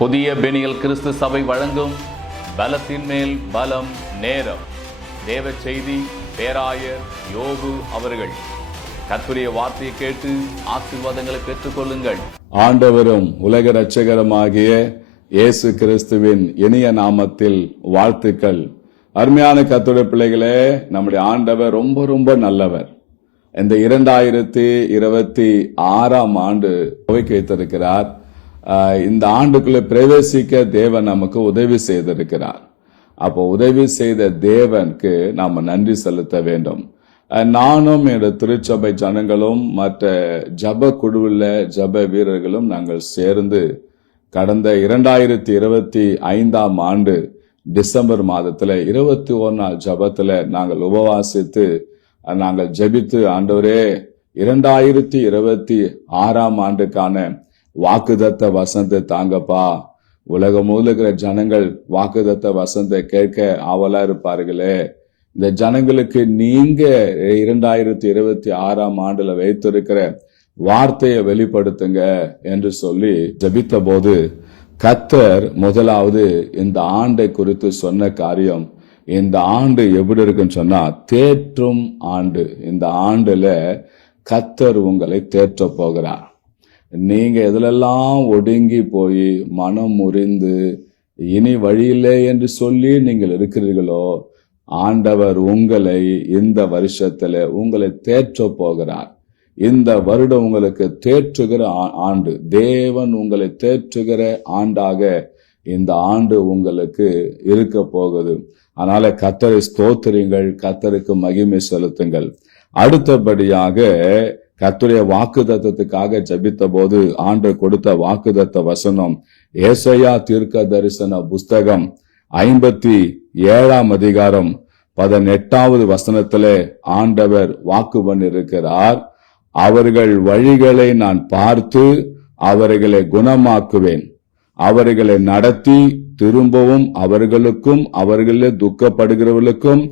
புதிய பெனியல் கிறிஸ்து சபை வழங்கும் பலத்தின் மேல் பலம் நேரம். தேவ செய்தி பேராயர் யோபு அவர்கள். கர்த்தருடைய வார்த்தையை கேட்டு ஆசீர்வாதங்களை பெற்றுக் கொள்ளுங்கள். ஆண்டவரும் உலக இரட்சகருமாகிய இயேசு கிறிஸ்துவின் இனிய நாமத்தில் வாழ்த்துக்கள். அருமையான கர்த்தருடைய பிள்ளைகளே, நம்முடைய ஆண்டவர் ரொம்ப ரொம்ப நல்லவர். இந்த 2026 ஆண்டு துவக்கி வைத்திருக்கிறார். இந்த ஆண்டுக்குள்ள பிரவேசிக்க தேவன் நமக்கு உதவி செய்திருக்கிறார். அப்போ உதவி செய்த தேவனுக்கு நாம நன்றி செலுத்த வேண்டும். நானும் என்னுடைய திருச்சபை ஜனங்களும் மற்ற ஜப குழுவில் ஜப வீரர்களும் நாங்கள் சேர்ந்து கடந்த 2025 ஆண்டு டிசம்பர் மாதத்துல 21 நாள் ஜபத்துல நாங்கள் உபவாசித்து நாங்கள் ஜெபித்து, ஆண்டவரே 2026 ஆண்டுக்கான வாக்குதத்த வசனத்தை தாங்கப்பா. உலகம் முழுக்க இருக்கிற ஜனங்கள் வாக்குதத்த வசனத்தை கேட்க ஆவலா இருப்பார்களே. இந்த ஜனங்களுக்கு நீங்க 2026 ஆண்டுல வைத்திருக்கிற வார்த்தையை வெளிப்படுத்துங்க என்று சொல்லி ஜெபித்த போது கர்த்தர் முதலாவது இந்த ஆண்டை குறித்து சொன்ன காரியம், இந்த ஆண்டு எப்படி இருக்குன்னு சொன்னா தேற்றும் ஆண்டு. இந்த ஆண்டுல கர்த்தர் உங்களை தேற்ற போகிறார். நீங்க எதிலெல்லாம் ஒடுங்கி போய் மனம் முறிந்து இனி வழியில்லை என்று சொல்லி நீங்கள் இருக்கிறீர்களோ, ஆண்டவர் உங்களை இந்த வருஷத்துல உங்களை தேற்ற போகிறார். இந்த வருடம் உங்களுக்கு தேற்றுகிற ஆண்டு, தேவன் உங்களை தேற்றுகிற ஆண்டாக இந்த ஆண்டு உங்களுக்கு இருக்க போகுது. அதனால கர்த்தரை ஸ்தோத்திரிங்கள், கர்த்தருக்கு மகிமை செலுத்துங்கள். அடுத்தபடியாக கர்த்தருடைய வாக்குதத்தத்துக்காக ஜெபித்த போது ஆண்டு கொடுத்த வாக்குதத்த வசனம் ஏசாயா தீர்க்க தரிசன புஸ்தகம் 57 அதிகாரம் 18 வசனத்திலே ஆண்டவர் வாக்கு பண்ணியிருக்கிறார். அவர்கள் வழிகளை நான் பார்த்து அவர்களை குணமாக்குவேன், அவர்களை நடத்தி திரும்பவும் அவர்களுக்கும் அவர்களே துக்கப்படுகிறவர்களுக்கும்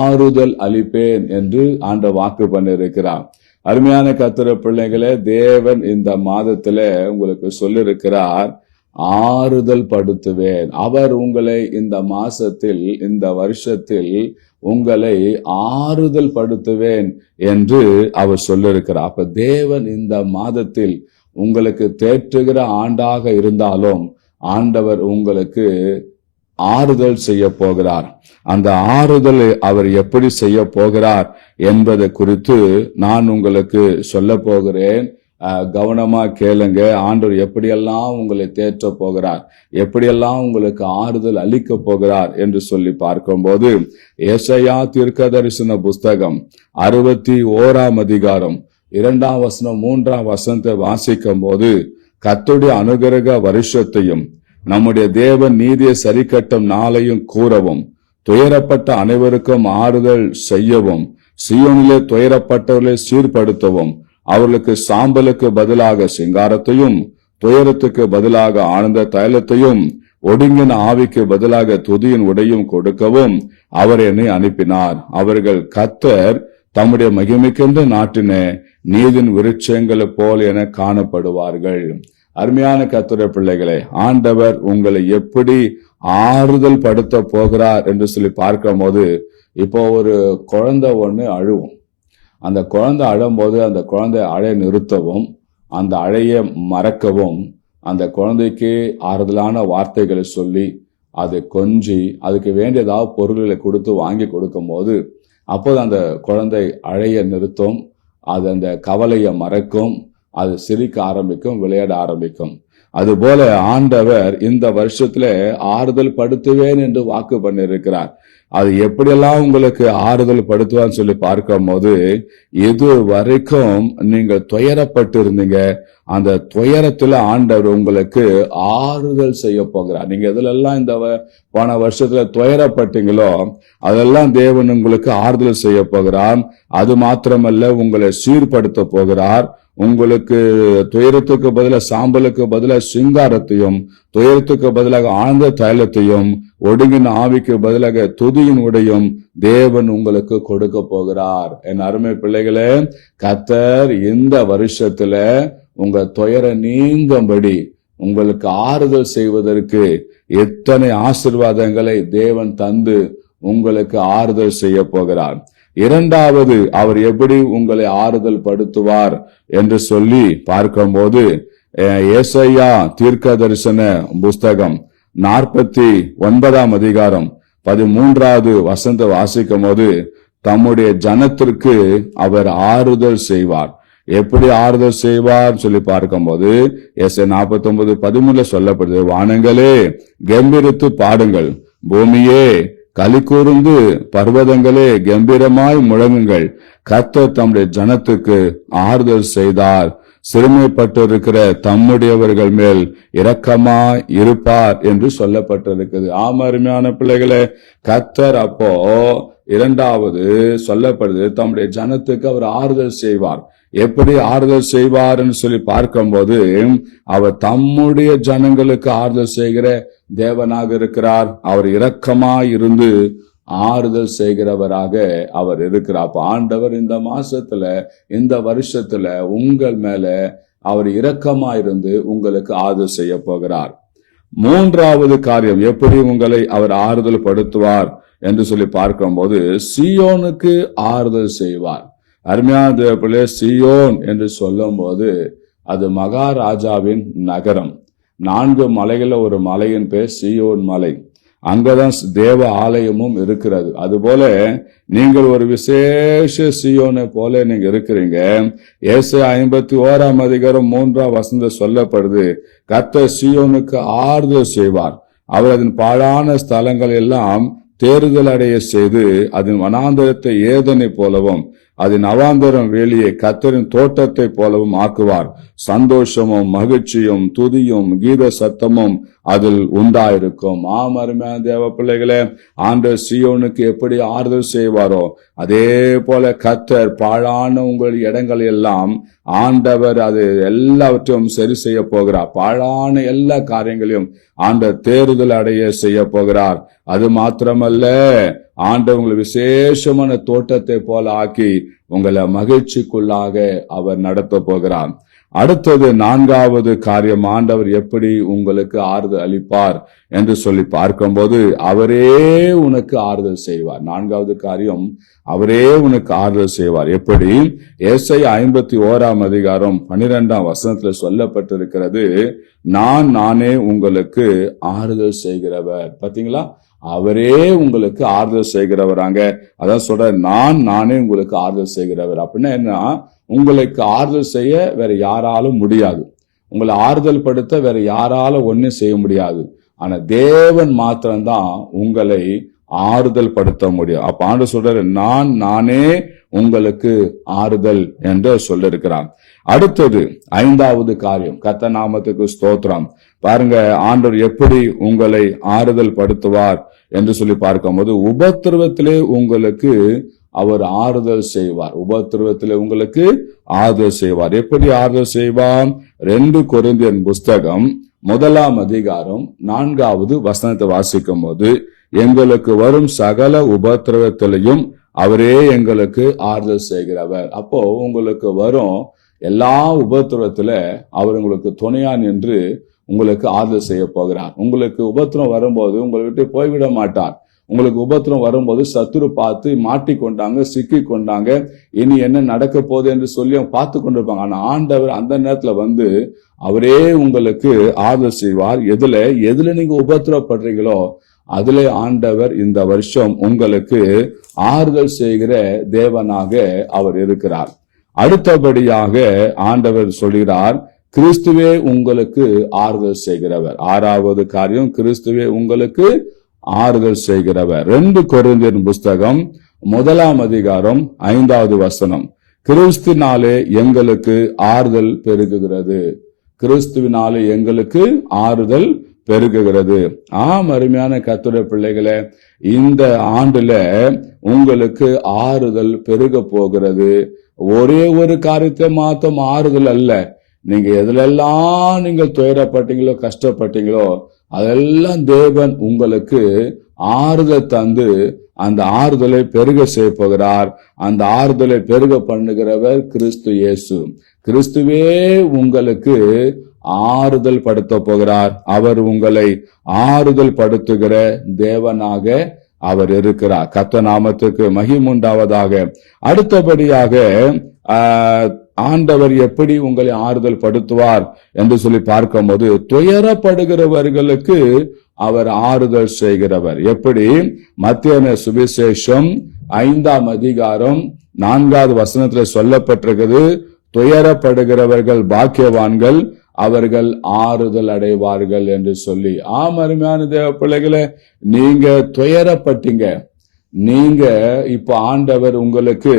ஆறுதல் அளிப்பேன் என்று ஆண்டவர் வாக்கு பண்ணியிருக்கிறார். அருமையான கர்த்தருடைய பிள்ளைகளே, தேவன் இந்த மாதத்துல உங்களுக்கு சொல்லியிருக்கிறார், ஆறுதல் படுத்துவேன். அவர் உங்களை இந்த மாசத்தில் இந்த வருஷத்தில் உங்களை ஆறுதல் படுத்துவேன் என்று அவர் சொல்லியிருக்கிறார். அப்ப தேவன் இந்த மாதத்தில் உங்களுக்கு தேற்றுகிற ஆண்டாக இருந்தாலும் ஆண்டவர் உங்களுக்கு ஆறுதல் செய்ய போகிறார். அந்த ஆறுதல் அவர் எப்படி செய்ய போகிறார் என்பதை குறித்து நான் உங்களுக்கு சொல்ல போகிறேன். கவனமா கேளுங்க. ஆண்டவர் எப்படியெல்லாம் உங்களை தேற்ற போகிறார், எப்படியெல்லாம் உங்களுக்கு ஆறுதல் அளிக்க போகிறார் என்று சொல்லி பார்க்கும்போது ஏசாயா தீர்க்க தரிசன புஸ்தகம் 61 அதிகாரம் 2 வசனம் 3 வசனத்தை வாசிக்கும் போது கர்த்தருடைய அனுக்கிரக வருஷத்தையும் நம்முடைய தேவன் நீதியை சரி கட்டும் நாளையும் கூறவும், துயரப்பட்ட அனைவருக்கும் ஆறுதல் செய்யவும், சீயோனிலே துயரப்பட்டவர்களை சீர்படுத்தவும், அவர்களுக்கு சாம்பலுக்கு பதிலாக சிங்காரத்தையும் துயரத்துக்கு பதிலாக ஆனந்த தைலத்தையும் ஒடுங்கின ஆவிக்கு பதிலாக துதியின் உடையும் கொடுக்கவும் அவர் என்னை அனுப்பினார். அவர்கள் கர்த்தர் தம்முடைய மகிமைக்கென்று நாட்டின நீதின் விருட்சங்களை போல் என காணப்படுவார்கள். அருமையான கர்த்தருடைய பிள்ளைகளே, ஆண்டவர் உங்களை எப்படி ஆறுதல் படுத்த போகிறார் என்று சொல்லி பார்க்கும் போது, இப்போ ஒரு குழந்தை ஒண்ணு அழுவும். அந்த குழந்தை அழும்போது அந்த குழந்தை அழைய நிறுத்தவும், அந்த அழைய மறக்கவும், அந்த குழந்தைக்கு ஆறுதலான வார்த்தைகளை சொல்லி அது கொஞ்சி அதுக்கு வேண்டியதாவது பொருள்களை கொடுத்து வாங்கி கொடுக்கும் போது அப்போது அந்த குழந்தை அழைய நிறுத்தும், அது அந்த கவலையை மறக்கும், அது சிரிக்க ஆரம்பிக்கும், விளையாட ஆரம்பிக்கும். அதுபோல ஆண்டவர் இந்த வருஷத்துல ஆறுதல் படுத்துவேன் என்று வாக்கு பண்ணியிருக்கிறார். அது எப்படியெல்லாம் உங்களுக்கு ஆறுதல் படுத்துவான்னு சொல்லி பார்க்கும் போது, இது வரைக்கும் நீங்க துயரப்பட்டு இருந்தீங்க, அந்த துயரத்துல ஆண்டவர் உங்களுக்கு ஆறுதல் செய்ய போகிறார். நீங்க எதுலெல்லாம் இந்த போன வருஷத்துல துயரப்பட்டீங்களோ அதெல்லாம் தேவன் உங்களுக்கு ஆறுதல் செய்ய போகிறார். அது மாத்திரமல்ல, உங்களை சீர்படுத்த போகிறார். உங்களுக்கு துயரத்துக்கு பதிலாக சாம்பலுக்கு பதிலாக சிங்காரத்தையும், துயரத்துக்கு பதிலாக ஆழ்ந்த தைலத்தையும், ஒடுங்கின ஆவிக்கு பதிலாக துதியின் உடையும் தேவன் உங்களுக்கு கொடுக்க போகிறார். என் அருமை பிள்ளைகளே, கர்த்தர் இந்த வருஷத்துல உங்க துயர நீங்கும்படி உங்களுக்கு ஆறுதல் செய்வதற்கு எத்தனை ஆசீர்வாதங்களை தேவன் தந்து உங்களுக்கு ஆறுதல் செய்ய போகிறார். இரண்டாவது, அவர் எப்படி உங்களை ஆறுதல் படுத்துவார் என்று சொல்லி பார்க்கும்போது, ஏசாயா தீர்க்க தரிசன புஸ்தகம் 49 அதிகாரம் 13வது வசனத்தை வாசிக்கும் போது, தம்முடைய ஜனத்திற்கு அவர் ஆறுதல் செய்வார். எப்படி ஆறுதல் செய்வார் சொல்லி பார்க்கும்போது, ஏசாயா 49:13 சொல்லப்படுது, வானங்களே கம்பீரித்து பாடுங்கள், பூமியே களி கூர்ந்து, பர்வதங்களே கம்பீரமாய் முழங்குங்கள், கர்த்தர் தம்முடைய ஜனத்துக்கு ஆறுதல் செய்தார், சிறுமைப்பட்டிருக்கிற தம்முடையவர்கள் மேல் இரக்கமாய் இருப்பார் என்று சொல்லப்பட்டிருக்கிறது. அருமையான பிள்ளைகளே, கர்த்தர் அப்போ இரண்டாவது சொல்லப்படுது, தம்முடைய ஜனத்துக்கு அவர் ஆறுதல் செய்வார். எப்படி ஆறுதல் செய்வார் என்று சொல்லி பார்க்கும்போது, அவர் தம்முடைய ஜனங்களுக்கு ஆறுதல் செய்கிற தேவனாக இருக்கிறார். அவர் இரக்கமாய் இருந்து ஆறுதல் செய்கிறவராக அவர் இருக்கிறார். அப்ப ஆண்டவர் இந்த மாசத்துல, இந்த வருஷத்துல உங்கள் மேல அவர் இரக்கமாயிருந்து உங்களுக்கு ஆறுதல் செய்ய போகிறார். மூன்றாவது காரியம், எப்படி உங்களை அவர் ஆறுதல் படுத்துவார் என்று சொல்லி பார்க்கும்போது, சீயோனுக்கு ஆறுதல் செய்வார். அருமையான தேவப்பிள்ளையே, சீயோன் என்று சொல்லும் போது அது மகாராஜாவின் நகரம். 4 மலைகள ஒரு மலையின் பேர் சீயோன் மலை. அங்கதான் தேவ ஆலயமும் இருக்கிறது. அதுபோல நீங்கள் ஒரு விசேஷ சீயோனை போல நீங்க இருக்கிறீங்க. ஏசாயா 51 அதிகாரம் 3 வசனம் சொல்லப்படுது, கர்த்தர் சீயோனுக்கு ஆறுதல் செய்வார். அவர் அதன் பாழான ஸ்தலங்கள் எல்லாம் தேறுதல் அடைய செய்து, அதன் வனாந்தரத்தை ஏதனை போலவும் அதன் அவாந்தரம் வேலியை கர்த்தரின் தோட்டத்தை போலவும் ஆக்குவார். சந்தோஷமும் மகிழ்ச்சியும் துதியும் கீத சத்தமும் அதில் உண்டாயிருக்கும். அருமையான தேவ பிள்ளைகளே, ஆண்டவர் சீயோனுக்கு எப்படி ஆறுதல் செய்வாரோ அதே போல கர்த்தர் பாழான உங்கள் இடங்கள் எல்லாம் ஆண்டவர் அது எல்லாவற்றையும் சரி செய்ய போகிறார். பாழான எல்லா காரியங்களையும் ஆண்டவர் தேறுதல் அடைய செய்ய போகிறார். அது மாத்திரமல்ல, ஆண்டவங்களை விசேஷமான தோட்டத்தை போல ஆக்கி உங்களை மகிழ்ச்சிக்குள்ளாக அவர் நடத்த போகிறார். அடுத்தது 4வது காரியம், ஆண்டவர் எப்படி உங்களுக்கு ஆறுதல் அளிப்பார் என்று சொல்லி பார்க்கும்போது, அவரே உனக்கு ஆறுதல் செய்வார். 4வது காரியம், அவரே உனக்கு ஆறுதல் செய்வார். எப்படி? ஏசாயா 51 அதிகாரம் 12 வசனத்துல சொல்லப்பட்டிருக்கிறது, நானே உங்களுக்கு ஆறுதல் செய்கிறவர். பாத்தீங்களா? அவரே உங்களுக்கு ஆறுதல் செய்கிறவராங்க. அதான் சொல்ற, நானே உங்களுக்கு ஆறுதல் செய்கிறவர். அப்படின்னா என்ன? உங்களுக்கு ஆறுதல் செய்ய வேற யாராலும் முடியாது. உங்களை ஆறுதல் படுத்த வேற யாராலும் ஒன்னும் செய்ய முடியாது. ஆனா தேவன் மாத்திரம்தான் உங்களை ஆறுதல் படுத்த முடியும். அப்ப ஆண்டவர் சொல்றாரு, நானே உங்களுக்கு ஆறுதல் என்று சொல்லிருக்கிறான். அடுத்தது 5வது காரியம், கர்த்தர் நாமத்துக்கு ஸ்தோத்திரம். பாருங்க, ஆண்டவர் எப்படி உங்களை ஆறுதல் படுத்துவார் என்று சொல்லி பார்க்கும்போது, உபத்திரவத்திலே உங்களுக்கு அவர் ஆறுதல் செய்வார். உபத்திரவத்திலே உங்களுக்கு ஆறுதல் செய்வார். எப்படி ஆறுதல் செய்வார்? 2 கொரிந்தியர் புஸ்தகம் 1 அதிகாரம் 4வது வசனத்தை வாசிக்கும் போது, எங்களுக்கு வரும் சகல உபத்திரவத்திலையும் அவரே எங்களுக்கு ஆறுதல் செய்கிறவர். அப்போ உங்களுக்கு வரும் எல்லா உபத்திரவத்துல அவர் உங்களுக்கு துணையா நின்று உங்களுக்கு ஆறுதல் செய்ய போகிறார். உங்களுக்கு உபத்திரம் வரும்போது உங்களை விட்டு போய்விட மாட்டார். உங்களுக்கு உபத்திரம் வரும்போது சத்துரு பார்த்து மாட்டிக்கொண்டாங்க, சிக்கி கொண்டாங்க, இனி என்ன நடக்க போகுது என்று சொல்லி அவங்க பார்த்து கொண்டிருப்பாங்க. ஆனா ஆண்டவர் அந்த நேரத்துல வந்து அவரே உங்களுக்கு ஆறுதல் செய்வார். எதுல நீங்க உபத்திரப்படுறீங்களோ அதுல ஆண்டவர் இந்த வருஷம் உங்களுக்கு ஆறுதல் செய்கிற தேவனாக அவர் இருக்கிறார். அடுத்தபடியாக ஆண்டவர் சொல்கிறார், கிறிஸ்துவே உங்களுக்கு ஆறுதல் செய்கிறவர். 6வது காரியம், கிறிஸ்துவே உங்களுக்கு ஆறுதல் செய்கிறவர். 2 கொரிந்தியர் புஸ்தகம் 1 அதிகாரம் 5வது வசனம், கிறிஸ்துவினாலே எங்களுக்கு ஆறுதல் பெருகுகிறது. கிறிஸ்துவினாலே எங்களுக்கு ஆறுதல் பெருகுகிறது. அருமையான கர்த்தருடைய பிள்ளைகளே, இந்த ஆண்டுல உங்களுக்கு ஆறுதல் பெருக போகிறது. ஒரே ஒரு காரியத்தை மாத்தம் ஆறுதல் அல்ல. நீங்க எதுலெல்லாம் நீங்கள் துயரப்பட்டீங்களோ, கஷ்டப்பட்டீங்களோ, அதெல்லாம் தேவன் உங்களுக்கு ஆறுதல் தந்து அந்த ஆறுதலை பெருக செய்ய போகிறார். அந்த ஆறுதலை பெருக பண்ணுகிறவர் கிறிஸ்து இயேசு. கிறிஸ்துவே உங்களுக்கு ஆறுதல் படுத்த போகிறார். அவர் உங்களை ஆறுதல் படுத்துகிற தேவனாக அவர் இருக்கிறார். கர்த்தர் நாமத்துக்கு மகிமை உண்டாவதாக. அடுத்தபடியாக ஆண்டவர் எப்படி உங்களை ஆறுதல் படுத்துவார் என்று சொல்லி பார்க்கும்போது, துயரப்படுகிறவர்களுக்கு அவர் ஆறுதல் செய்கிறவர். எப்படி? மத்தேயு சுவிசேஷம் 5ஆம் அதிகாரம் 4வது வசனத்தில் சொல்லப்பட்டிருக்கிறது, துயரப்படுகிறவர்கள் பாக்கியவான்கள், அவர்கள் ஆறுதல் அடைவார்கள் என்று சொல்லி. அருமையான தேவ பிள்ளைகளே, நீங்க துயரப்பட்டீங்க, நீங்க இப்ப ஆண்டவர் உங்களுக்கு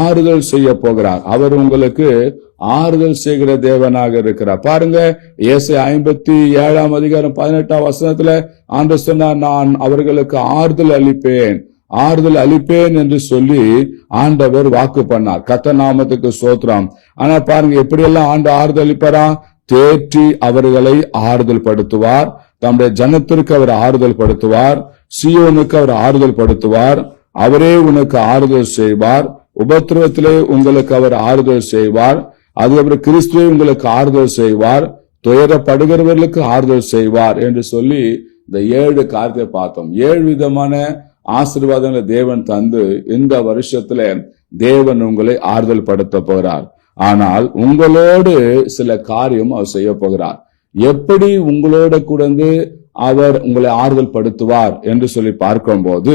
ஆறுதல் செய்ய போகிறார். அவர் உங்களுக்கு ஆறுதல் செய்கிற தேவனாக இருக்கிறார். பாருங்க, ஏசாயா 57ஆம் அதிகாரம் 18ஆம் வசனத்துல ஆண்டவர் சொன்னார், நான் அவர்களுக்கு ஆறுதல் அளிப்பேன் என்று சொல்லி ஆண்டவர் வாக்கு பண்ணார். கர்த்தர் நாமத்துக்கு ஸ்தோத்திரம். ஆனா பாருங்க, எப்படியெல்லாம் ஆறுதல் அளிப்பாரா? தேற்றி அவர்களை ஆறுதல் படுத்துவார். தம்முடைய ஜனத்திற்கு அவர் ஆறுதல் படுத்துவார். சீயோனுக்கு அவர் ஆறுதல் படுத்துவார். அவரே உனக்கு ஆறுதல் செய்வார். உபத்திரவத்திலே உங்களுக்கு அவர் ஆறுதல் செய்வார். அதுக்கப்புறம் கிறிஸ்துவே உங்களுக்கு ஆறுதல் செய்வார். துயரப்படுகிறவர்களுக்கு ஆறுதல் செய்வார் என்று சொல்லி இந்த 7 காரியத்தை பார்த்தோம். 7 விதமான ஆசீர்வாதங்களை தேவன் தந்து இந்த வருஷத்துல தேவன் உங்களை ஆறுதல் படுத்த போகிறார். ஆனால் உங்களோடு சில காரியம் அவர் செய்ய போகிறார். எப்படி உங்களோட கூடந்து அவர் உங்களை ஆறுதல் படுத்துவார் என்று சொல்லி பார்க்கும்போது,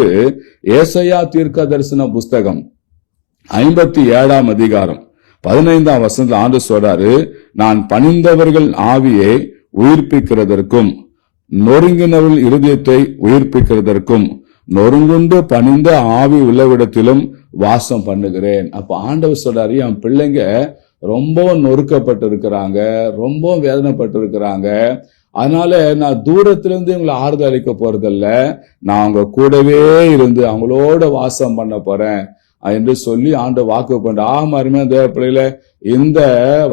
ஏசாயா தீர்க்க தரிசன புஸ்தகம் 57ஆம் அதிகாரம் 15ஆம் வசனத்தில் ஆண்டவர் சொல்றாரு, நான் பணிந்தவர்கள் ஆவியை உயிர்ப்பிக்கிறதற்கும் நொறுங்கினவர்கள் இருதயத்தை உயிர்ப்பிக்கிறதற்கும் நொறுங்குண்டு பணிந்த ஆவி உள்ளவிடத்திலும் வாசம் பண்ணுகிறேன். அப்ப ஆண்டவர் சொல்றாரு, என் பிள்ளைங்க ரொம்ப நொறுக்கப்பட்டு இருக்கிறாங்க, ரொம்ப வேதனைப்பட்டு இருக்கிறாங்க. அதனால நான் தூரத்திலிருந்து இவங்களை ஆறுதல் அளிக்க போறதில்ல, நான் அவங்க கூடவே இருந்து அவங்களோட வாசம் பண்ண போறேன் என்று சொல்லி ஆண்டவர் வாக்கு பண்ற. அருமையான தேவ பிள்ளைகளே, இந்த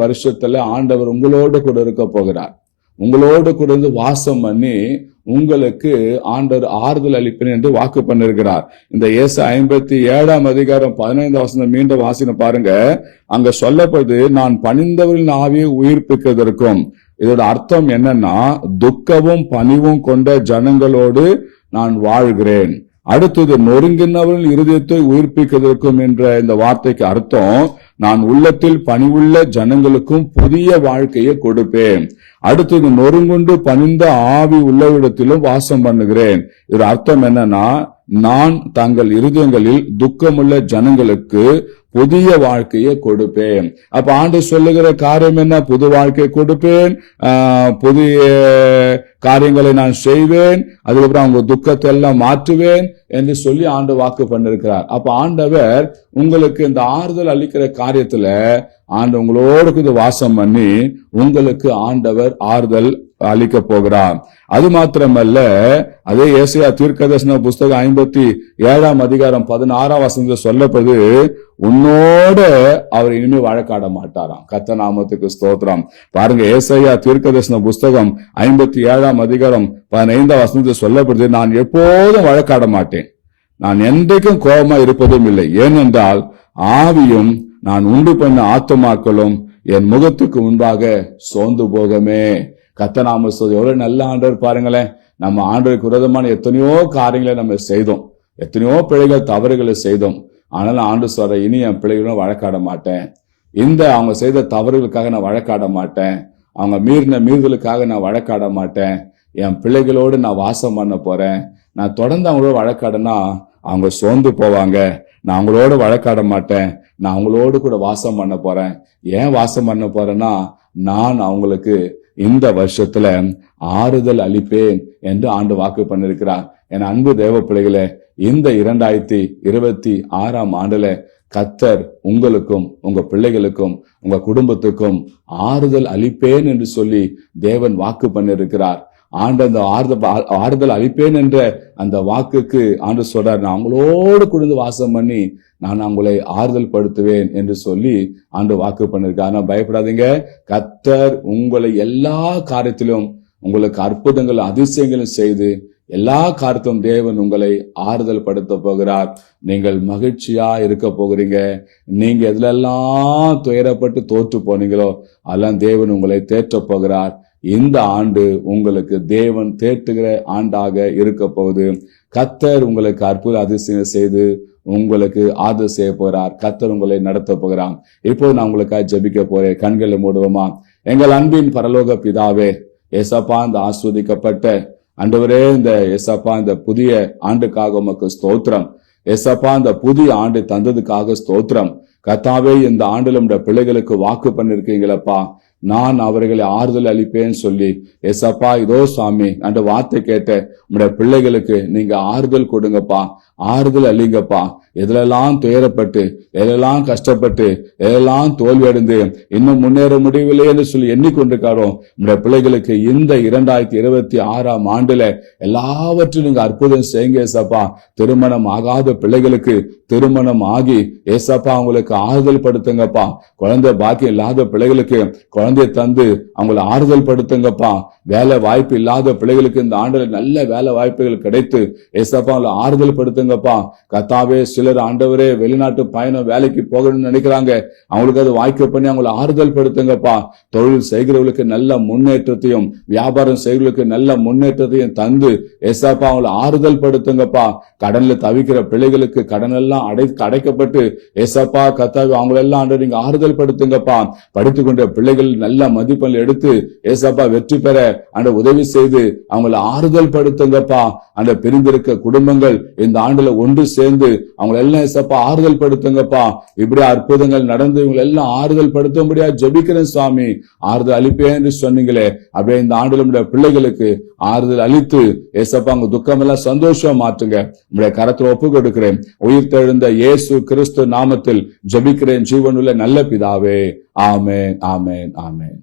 வருஷத்துல ஆண்டவர் உங்களோடு கூட இருக்க போகிறார். உங்களோடு கூட இருந்து வாசம் பண்ணி உங்களுக்கு ஆண்டவர் ஆறுதல் அளிப்பேன் என்று வாக்கு பண்ணிருக்கிறார். இந்த ஏசாயா 57ஆம் அதிகாரம் 15ஆம் வசனம் மீண்டும் வாசின பாருங்க. அங்க சொல்லப்படுது, நான் பணிந்தவர்களின் ஆவியை உயிர்ப்பிக்கிறதற்கும். இதோட அர்த்தம் என்னன்னா, துக்கமும் பணிவும் கொண்ட ஜனங்களோடு நான் வாழ்கிறேன். அடுத்தது, நொறுங்கினவர்கள் இருதயத்தை உயிர்ப்பிக்கிறதற்கும் என்ற இந்த வார்த்தைக்கு அர்த்தம், நான் உள்ளத்தில் பணிவுள்ள ஜனங்களுக்கும் புதிய வாழ்க்கையை கொடுப்பேன். அடுத்தது, நொறுங்குண்டு பணிந்த ஆவி உள்ளவிடத்திலும் வாசம் பண்ணுகிறேன். இது அர்த்தம் என்னன்னா, நான் தங்கள் இருதயங்களில் துக்கமுள்ள ஜனங்களுக்கு புதிய வாழ்க்கையை கொடுப்பேன். அப்ப ஆண்டு சொல்லுகிற காரியம் என்ன? புது வாழ்க்கையை கொடுப்பேன், புதிய காரியங்களை நான் செய்வேன், அதுக்கப்புறம் அவங்க துக்கத்தை எல்லாம் மாற்றுவேன் என்று சொல்லி ஆண்டு வாக்கு பண்ணிருக்கிறார். அப்ப ஆண்டவர் உங்களுக்கு இந்த ஆறுதல் அளிக்கிற காரியத்துல ஆண்டு உங்களோடு வாசம் பண்ணி உங்களுக்கு ஆண்டவர் ஆறுதல் அளிக்க போகிறார். அது மாத்திரமல்ல, அதே ஏசாயா தீர்க்கதரிசன புஸ்தகம் 57ஆம் அதிகாரம் 16ஆம் வசனத்தில் சொல்லப்படுது, உன்னோட அவர் இனிமே வழக்காட மாட்டாராம். கர்த்தர் நாமத்துக்கு ஸ்தோத்திரம். பாருங்க, ஏசாயா தீர்க்கதரிசன புஸ்தகம் 57ஆம் அதிகாரம் 15ஆம் வசனத்தில் சொல்லப்படுது, நான் எப்போதும் வழக்காட மாட்டேன், நான் என்றைக்கும் கோபமா இருப்பதும் இல்லை. ஏனென்றால் ஆவியும் நான் உண்டு பண்ண ஆத்துமாக்களும் என் முகத்துக்கு முன்பாக சோர்ந்து போகமே. கர்த்தர் நாம எவ்வளவு நல்ல ஆண்டவர் பாருங்களேன். நம்ம ஆண்டவருக்கு விரோதமான எத்தனையோ காரியங்களை நம்ம செய்தோம், எத்தனையோ பிழைகள் தவறுகளை செய்தோம். ஆனாலும் ஆண்டு சொல்ற, இனி என் பிள்ளைகளும் வழக்காட மாட்டேன், இந்த அவங்க செய்த தவறுகளுக்காக நான் வழக்காட மாட்டேன், அவங்க மீறின மீறுதலுக்காக நான் வழக்காட மாட்டேன், என் பிள்ளைகளோடு நான் வாசம் பண்ண போறேன். நான் தொடர்ந்து அவங்களோட வழக்காடனா அவங்க சோர்ந்து போவாங்க. நான் அவங்களோட வழக்காட மாட்டேன், நான் அவங்களோடு கூட வாசம் பண்ண போறேன். ஏன் வாசம் பண்ண போறேன்னா, நான் அவங்களுக்கு இந்த வருஷத்துல ஆறுதல் அளிப்பேன் என்று ஆண்டு வாக்கு பண்ணிருக்கிறார். என் அன்பு தேவ பிள்ளைகளே, இந்த 2026ஆம் ஆண்டுல கர்த்தர் உங்களுக்கும் உங்க பிள்ளைகளுக்கும் உங்க குடும்பத்துக்கும் ஆறுதல் அளிப்பேன் என்று சொல்லி தேவன் வாக்கு பண்ணிருக்கிறார். ஆண்டு அந்த ஆறுதல் அளிப்பேன் என்ற அந்த வாக்குக்கு ஆண்டு சொல்றார், நான் அவங்களோடு குடிந்து வாசம் பண்ணி நான் உங்களை ஆறுதல் படுத்துவேன் என்று சொல்லி ஆண்டு வாக்கு பண்ணிருக்கார். ஆனா பயப்படாதீங்க, கர்த்தர் உங்களை எல்லா காரியத்திலும் உங்களுக்கு அற்புதங்கள் அதிசயங்களும் செய்து எல்லா காரியத்தும் தேவன் உங்களை ஆறுதல் படுத்த போகிறார். நீங்கள் மகிழ்ச்சியா இருக்க போகிறீங்க. நீங்க எதுலெல்லாம் துயரப்பட்டு தோற்று போனீங்களோ அதெல்லாம் தேவன் உங்களை தேற்ற போகிறார். இந்த ஆண்டு உங்களுக்கு தேவன் தேற்றுகிற ஆண்டாக இருக்க போகுது. கர்த்தர் உங்களுக்கு அற்புத அதிசயம் செய்து உங்களுக்கு ஆதரவு செய்ய போகிறார். கர்த்தர் உங்களை நடத்த போகிறார். இப்போது நான் உங்களுக்காக ஜெபிக்க போறேன். கண்களை மூடுவோமா? எங்கள் அன்பின் பரலோக பிதாவே, ஏசப்பா இந்த ஆஸ்வதிக்கப்பட்ட ஆண்டவரே, இந்த ஏசப்பா இந்த புதிய ஆண்டுக்காக உமக்கு ஸ்தோத்திரம். ஏசப்பா இந்த புதிய ஆண்டு தந்ததுக்காக ஸ்தோத்திரம். கர்த்தாவே, இந்த ஆண்டுல உடைய பிள்ளைகளுக்கு வாக்கு பண்ணிருக்கீங்களப்பா, நான் அவர்களை ஆறுதல் அளிப்பேன்னு சொல்லி. ஏசப்பா இதோ சாமி அந்த வார்த்தை கேட்ட உடைய பிள்ளைகளுக்கு நீங்க ஆறுதல் கொடுங்கப்பா, ஆறுதல் அளிங்கப்பா. எதுலெல்லாம் துயரப்பட்டு, எதெல்லாம் கஷ்டப்பட்டு, எதெல்லாம் தோல்வி அடைந்து இன்னும் முன்னேற முடியவில்லை என்று சொல்லி எண்ணிக்கொண்டிருக்காரோ நம்முடைய பிள்ளைகளுக்கு இந்த 2026ஆம் ஆண்டுல எல்லாவற்றையும் நீங்க அற்புதம் செய்யுங்க ஏசப்பா. திருமணம் ஆகாத பிள்ளைகளுக்கு திருமணம் ஆகி ஏசப்பா அவங்களுக்கு ஆறுதல் படுத்துங்கப்பா. குழந்தை பாக்கியம் இல்லாத பிள்ளைகளுக்கு குழந்தைய தந்து அவங்களை ஆறுதல் படுத்துங்கப்பா. வேலை வாய்ப்பு இல்லாத பிள்ளைகளுக்கு இந்த ஆண்டுல நல்ல வேலை வாய்ப்புகள் கிடைத்து ஏசப்பா அவங்களை ஆறுதல் படுத்துங்கப்பா. கர்த்தாவே, சிலர் ஆண்டவரே வெளிநாட்டு பயணம் வேலைக்கு போகணும்னு நினைக்கிறாங்க, அவங்களுக்கு அது வாய்க்க பண்ணி அவங்களை ஆறுதல் படுத்துங்கப்பா. தொழில் செய்கிறவர்களுக்கு நல்ல முன்னேற்றத்தையும் வியாபாரம் செய்கிறவர்களுக்கு நல்ல முன்னேற்றத்தையும் தந்து ஏசப்பா அவங்களை ஆறுதல் படுத்துங்கப்பா. கடன்ல தவிக்கிற பிள்ளைகளுக்கு கடன் எல்லாம் அடைக்கப்பட்டு ஏசப்பா கர்த்தாவே அவங்களெல்லாம் ஆண்டு நீங்க ஆறுதல் படுத்துங்கப்பா. படித்துக் கொண்ட பிள்ளைகள் நல்ல மதிப்பெண் எடுத்து ஏசப்பா வெற்றி பெற அந்த உதவி செய்து அவங்களை ஆறுதல் படுத்துங்கப்பா. அந்த பிரிந்திருக்க குடும்பங்கள் இந்த ஆண்டுல ஒன்று சேர்ந்து அவங்க எல்லாம் ஏசப்பா ஆறுதல் படுத்துங்கப்பா. இப்படி அற்புதங்கள் நடந்து இவங்க எல்லாம் ஆறுதல் படுத்த முடியாது ஜெபிக்கிறேன் சுவாமி. ஆறுதல் அளிப்பேன் என்று சொன்னீங்களே, அப்படியே இந்த ஆண்டுல நம்முடைய பிள்ளைகளுக்கு ஆறுதல் அளித்து ஏசப்பா அவங்க துக்கம் எல்லாம் சந்தோஷம் மாற்றுங்க. நம்முடைய கரத்துல ஒப்பு கொடுக்கிறேன். உயிர் தெழுந்த இயேசு கிறிஸ்து நாமத்தில் ஜெபிக்கிறேன் ஜீவனுள்ள நல்ல பிதாவே. ஆமென், ஆமென், ஆமென்.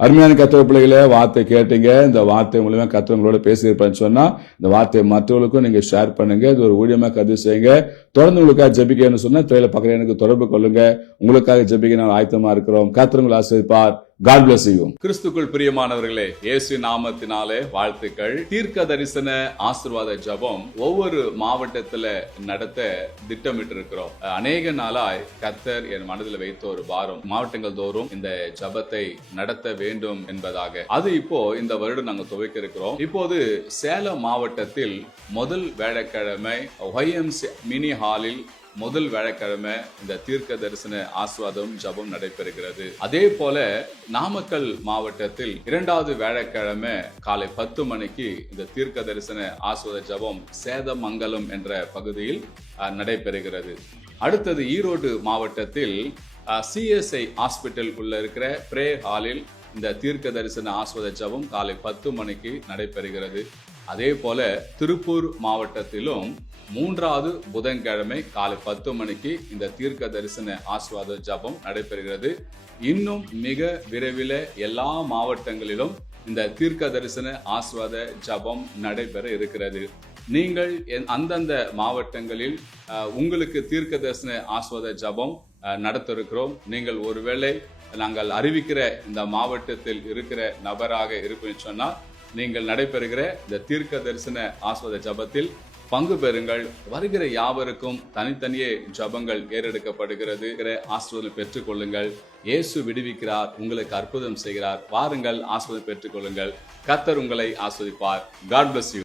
அருமையான கர்த்தர் பிள்ளைகளே, வார்த்தை கேட்டீங்க. இந்த வார்த்தை மூலமா கர்த்தர் உங்களோட பேசியிருப்பேன்னு சொன்னா இந்த வார்த்தையை மற்றவர்களுக்கும் நீங்க ஷேர் பண்ணுங்க. இது ஒரு ஊழியமா கருதி செய்யுங்க. தொடர்ந்து உங்களுக்காக ஜெபிக்கணும்னு சொன்னா திரையில பக்கத்துல எனக்கு தொடர்பு கொள்ளுங்க. உங்களுக்காக ஜெபிக்க நான் ஆயத்தமா இருக்கிறோம். கர்த்தர் உங்களை ஆசீர்வதிப்பார். God bless you. கிறிஸ்துக்குள் பிரியமானவர்களே, இயேசு நாமத்தினாலே வாழ்த்துக்கள். தீர்க்க தரிசன ஆசீர்வாத ஜெபம் ஒவ்வொரு மாவட்டத்துல நடத்த திட்டமிட்டு இருக்கிறோம். அநேக நாளாய் கர்த்தர் என் மனதில் வைத்த ஒரு பாரம், மாவட்டங்கள் தோறும் இந்த ஜெபத்தை நடத்த வேண்டும் என்பதாக. அது இப்போ இந்த வருடம் நாங்கள் துவக்க இருக்கிறோம். இப்போது சேலம் மாவட்டத்தில் முதல் வேலைக்கிழமை YMCA மினி ஹாலில் முதல் வேலைக்கிழமை இந்த தீர்க்க தரிசன ஆசீர்வாதம் ஜெபம் நடைபெறுகிறது. அதே போல நாமக்கல் மாவட்டத்தில் இரண்டாவது வேலைக்கிழமை காலை 10 மணிக்கு இந்த தீர்க்க தரிசன ஆசீர்வாத ஜெபம் சேதமங்கலம் என்ற பகுதியில் நடைபெறுகிறது. அடுத்தது ஈரோடு மாவட்டத்தில் CSI ஹாஸ்பிட்டல் உள்ள இருக்கிற பிரேயர் ஹாலில் இந்த தீர்க்க தரிசன ஆசீர்வாத ஜெபம் காலை 10 மணிக்கு நடைபெறுகிறது. அதே போல திருப்பூர் மாவட்டத்திலும் மூன்றாவது புதன்கிழமை காலை 10 மணிக்கு இந்த தீர்க்க தரிசன ஆசீர்வாத ஜெபம் நடைபெறுகிறது. இன்னும் மிக விரைவில் எல்லா மாவட்டங்களிலும் இந்த தீர்க்க தரிசன ஆசீர்வாத ஜெபம் நடைபெற இருக்கிறது. நீங்கள் அந்தந்த மாவட்டங்களில் உங்களுக்கு தீர்க்க தரிசன ஆசீர்வாத ஜெபம் நடத்த இருக்கிறோம். நீங்கள் ஒருவேளை நாங்கள் அறிவிக்கிற இந்த மாவட்டத்தில் இருக்கிற நபராக இருப்பேன்னு சொன்னால் நீங்கள் நடைபெறுகிற இந்த தீர்க்க தரிசன ஆசீர்வாத ஜெபத்தில் பங்கு பெறுங்கள். வருகிற யாவருக்கும் தனித்தனியே ஜெபங்கள் ஏறெடுக்கப்படுகிறது. ஆசீர்வாதம் பெற்றுக் கொள்ளுங்கள். இயேசு விடுவிக்கிறார், உங்களுக்கு அற்புதம் செய்கிறார். வாருங்கள், ஆசீர்வாதம் பெற்றுக் கொள்ளுங்கள். கர்த்தர் உங்களை ஆசீர்வதிப்பார். God bless you.